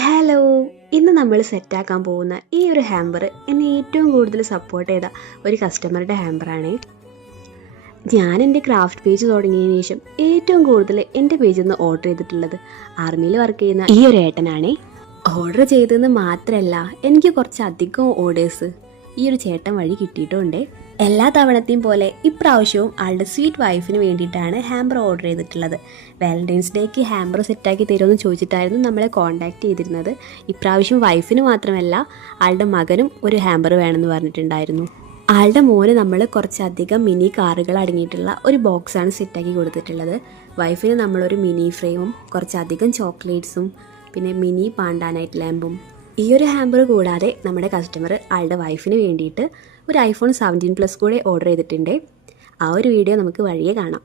Hello, ഇന്ന് നമ്മൾ സെറ്റാക്കാൻ പോകുന്ന ഈ ഒരു ഹാമ്പർ എന്നെ ഏറ്റവും കൂടുതൽ സപ്പോർട്ട് ചെയ്ത ഒരു കസ്റ്റമറുടെ ഹാമ്പറാണ്. ഞാൻ എൻ്റെ ക്രാഫ്റ്റ് പേജ് തുടങ്ങിയതിന് ശേഷം ഏറ്റവും കൂടുതൽ എൻ്റെ പേജിൽ നിന്ന് ഓർഡർ ചെയ്തിട്ടുള്ളത് ആർമിയിൽ വർക്ക് ചെയ്യുന്ന ഈ ഒരു ഏട്ടനാണ്. ഓർഡർ ചെയ്തതെന്ന് മാത്രമല്ല, എനിക്ക് കുറച്ചധികം ഓർഡേഴ്സ് ഈ ഒരു ചേട്ടൻ വഴി കിട്ടിയിട്ടുമുണ്ട്. എല്ലാ തവണത്തെയും പോലെ ഇപ്രാവശ്യവും ആളുടെ സ്വീറ്റ് വൈഫിന് വേണ്ടിയിട്ടാണ് ഹാമ്പർ ഓർഡർ ചെയ്തിട്ടുള്ളത്. വാലന്റൈൻസ് ഡേക്ക് ഹാമ്പർ സെറ്റാക്കി തരുമെന്ന് ചോദിച്ചിട്ടായിരുന്നു നമ്മളെ കോൺടാക്റ്റ് ചെയ്തിരുന്നത്. ഇപ്രാവശ്യം വൈഫിന് മാത്രമല്ല, ആളുടെ മകനും ഒരു ഹാമ്പർ വേണമെന്ന് പറഞ്ഞിട്ടുണ്ടായിരുന്നു. ആളുടെ മോന് നമ്മൾ കുറച്ചധികം മിനി കാറുകൾ അടങ്ങിയിട്ടുള്ള ഒരു ബോക്സാണ് സെറ്റാക്കി കൊടുത്തിട്ടുള്ളത്. വൈഫിന് നമ്മളൊരു മിനി ഫ്രെയിമും കുറച്ചധികം ചോക്ലേറ്റ്സും പിന്നെ മിനി പാണ്ട നൈറ്റ് ലാമ്പും. ഈ ഒരു ഹാമ്പർ കൂടാതെ നമ്മുടെ കസ്റ്റമർ ആളുടെ വൈഫിന് വേണ്ടിയിട്ട് ഒരു ഐഫോൺ 17 പ്ലസ് കൂടെ ഓർഡർ ചെയ്തിട്ടുണ്ട്. ആ ഒരു വീഡിയോ നമുക്ക് വഴിയെ കാണാം.